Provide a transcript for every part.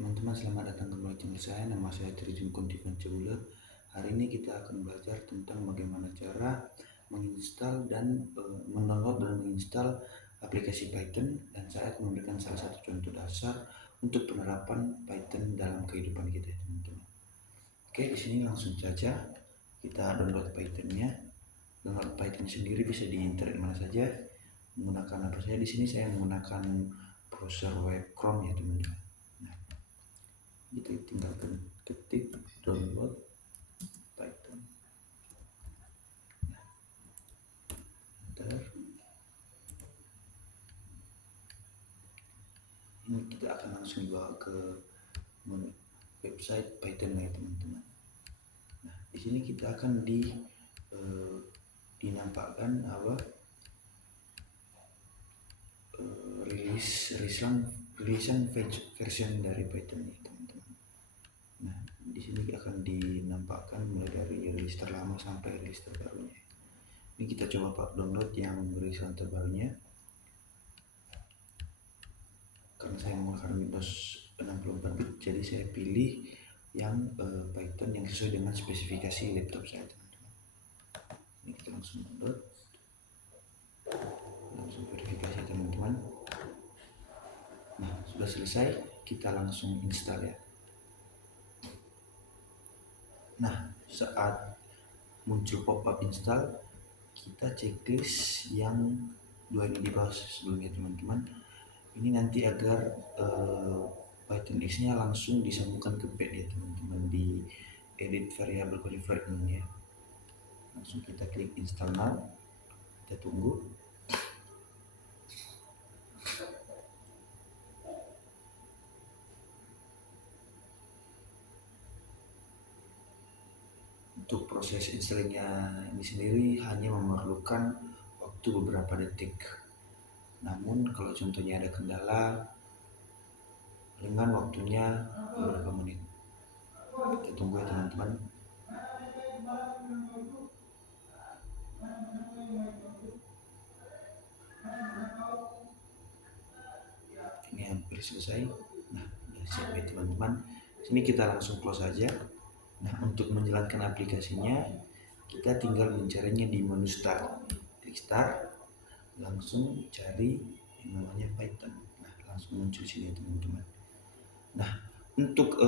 Teman-teman, selamat datang kembali di channel saya. Nama saya Trijun Kuntivan Cebulat. Hari ini kita akan belajar tentang bagaimana cara menginstal dan mendownload dan menginstal aplikasi Python, dan saya akan memberikan salah satu contoh dasar untuk penerapan Python dalam kehidupan kita, teman-teman. Oke, di sini langsung saja kita download Pythonnya. Download Python sendiri bisa di internet mana saja, menggunakan apa saja. Di sini saya menggunakan browser web Chrome ya, teman-teman. Kita tinggal ketik download Python. Enter. Ini kita akan langsung dibawa ke website Python ya, teman-teman. Nah, di sini kita akan dinampakkan rilisan version dari Python ya, teman-teman. Nah, di sini akan dinampakkan mulai dari rilis terlama sampai rilis terbarunya. Ini kita coba download yang rilisan terbarunya. Karena saya menggunakan Windows 64 bit, jadi saya pilih yang Python yang sesuai dengan spesifikasi laptop saya, teman-teman. Ini kita langsung download, langsung verifikasi, teman-teman. Nah, sudah selesai, kita langsung install ya. Nah, saat muncul pop-up install, kita checklist yang dua ini di bawah sebelumnya, teman-teman. Ini nanti agar Python X-nya langsung disambungkan ke pad ya, teman-teman, di edit variable qualifier ini ya. Langsung kita klik install now, kita tunggu. Untuk proses installingnya ini sendiri hanya memerlukan waktu beberapa detik. Namun kalau contohnya ada kendala, dengan waktunya beberapa menit. Kita tunggu ya, teman-teman. Ini hampir selesai. Nah, sudah siap ya, teman-teman. Sini kita langsung close saja. Nah, untuk menjalankan aplikasinya, kita tinggal mencarinya di menu start. Klik start, langsung cari yang namanya Python. Nah, langsung muncul sini, teman-teman. Nah, untuk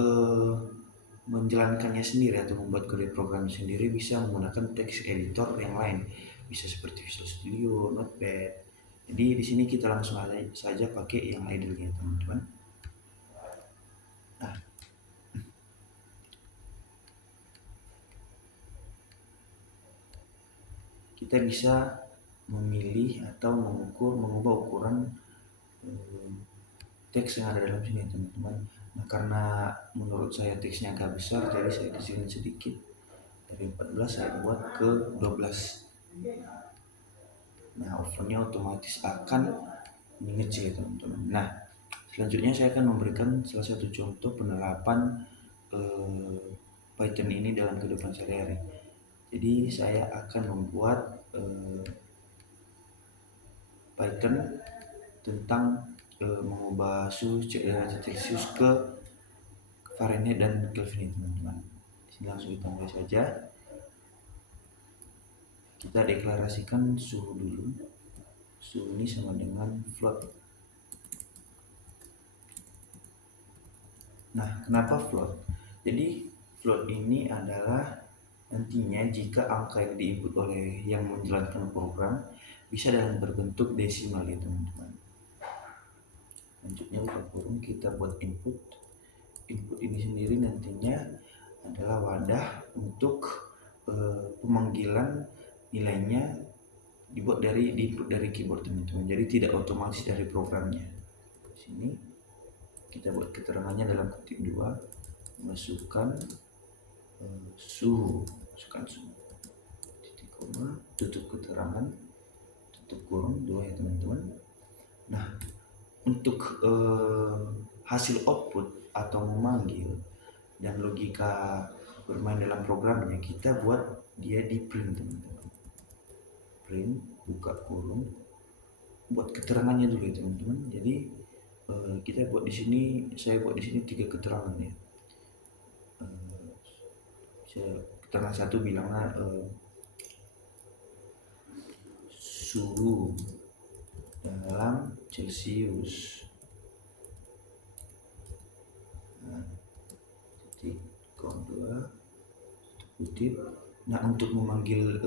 menjalankannya sendiri atau membuat kode program sendiri bisa menggunakan text editor yang lain, bisa seperti Visual Studio, Notepad. Jadi di sini kita langsung saja pakai yang idle-nya, teman-teman. Nah, kita bisa memilih atau mengubah ukuran teks yang ada dalam sini, teman-teman. Nah, karena menurut saya teksnya agak besar, jadi saya kecilin sedikit. Dari 14 saya buat ke 12. Nah, overnya otomatis akan mengecil, teman-teman. Nah, selanjutnya saya akan memberikan salah satu contoh penerapan Python ini dalam kehidupan sehari-hari. Jadi saya akan membuat Python tentang mengubah suhu derajat Celcius ke Fahrenheit dan Kelvin, teman-teman. Sini langsung kita mulai saja. Kita deklarasikan suhu dulu. Suhu ini sama dengan float. Nah, kenapa float? Jadi float ini adalah nantinya jika angka yang diinput oleh yang menjalankan program bisa dalam berbentuk desimal ya, teman-teman. Lanjutnya buka kurung, kita buat input. Input ini sendiri nantinya adalah wadah untuk pemanggilan nilainya dibuat dari input dari keyboard, teman-teman. Jadi tidak otomatis dari programnya. Di sini kita buat keterangannya dalam kutip 2, masukkan suhu, masukkan suhu, titik koma, tutup keterangan, tutup kurung 2 ya, teman-teman. Nah, untuk hasil output atau memanggil dan logika bermain dalam programnya, kita buat dia di print, teman-teman. Print, buka kurung, buat keterangannya dulu ya, teman-teman. Jadi kita buat di sini, saya buat di sini 3 keterangan ya. Keterangan satu bilangnya suhu dalam Celcius. Titik kedua kutip. Nah, untuk memanggil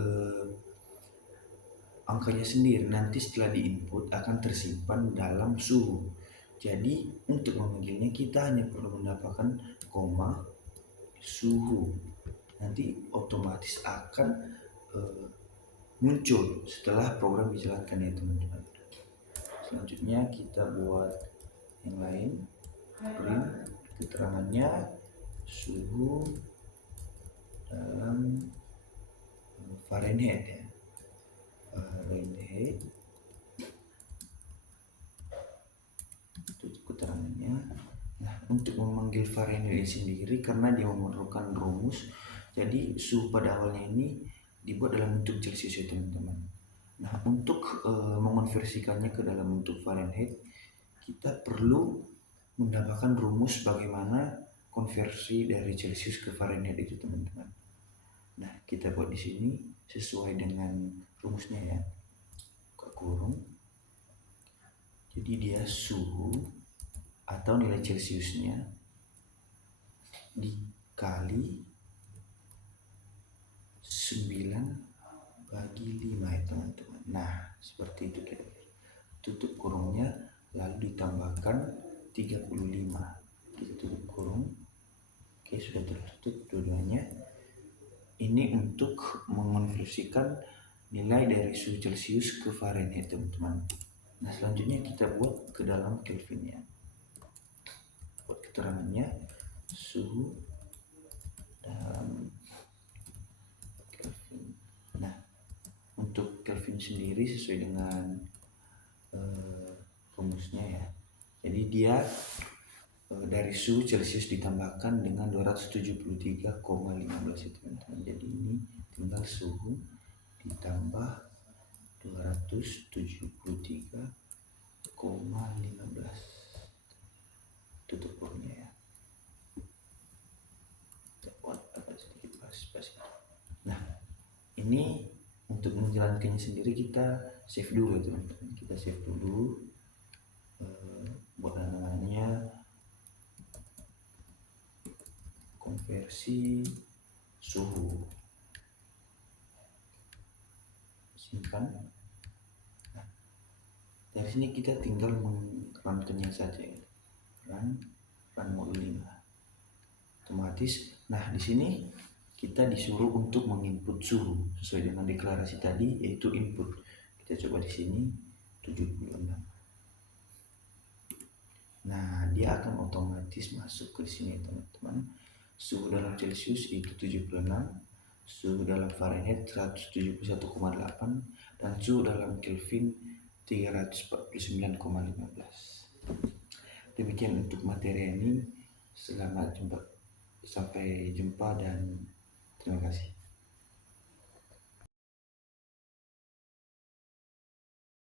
angkanya sendiri nanti setelah diinput akan tersimpan dalam suhu. Jadi untuk memanggilnya kita hanya perlu menambahkan koma suhu. Nanti otomatis akan muncul setelah program dijalankan ya teman-teman. Selanjutnya kita buat yang lain. Print keterangannya suhu dalam Fahrenheit ya. Fahrenheit itu keterangannya. Nah, untuk memanggil Fahrenheit sendiri karena dia memerlukan rumus, jadi suhu pada awalnya ini dibuat dalam bentuk Celcius ya teman-teman. Nah, untuk mengonversikannya ke dalam bentuk Fahrenheit, kita perlu mendapatkan rumus bagaimana konversi dari Celcius ke Fahrenheit itu teman-teman. Nah, kita buat di sini sesuai dengan rumusnya ya. Buka kurung. Jadi dia suhu atau nilai Celciusnya dikali 9 bagi 5 ya teman-teman. Nah, seperti itu kira-kira. Tutup kurungnya lalu ditambahkan 35. Kita tutup kurung. Oke, sudah tertutup dua-duanya. Ini untuk mengonversikan nilai dari suhu Celcius ke Fahrenheit teman-teman. Nah, selanjutnya kita buat ke dalam Kelvinnya. Buat keterangannya suhu dalam Kelvin. Nah, untuk Kelvin sendiri sesuai dengan rumusnya ya. Jadi dia dari suhu Celcius ditambahkan dengan 273,15 itu teman-teman. Jadi ini tinggal suhu ditambah 273,15. Tutup kurungnya ya. Kita buat agak sedikit pas. Nah, ini untuk menjalankannya sendiri kita save dulu ya teman-teman. Kita save dulu. Buat namanya konversi suhu, simpan. Nah, dari sini kita tinggal menrankannya saja ya. run modul 5 otomatis. Nah, di sini kita disuruh untuk menginput suhu sesuai dengan deklarasi tadi, yaitu input. Kita coba di sini 76. Nah, dia akan otomatis masuk ke sini teman-teman. Suhu dalam Celcius itu 76, suhu dalam Fahrenheit 171,8, dan suhu dalam Kelvin 349,15. Demikian untuk materi ini. Selamat jumpa, sampai jumpa dan terima kasih.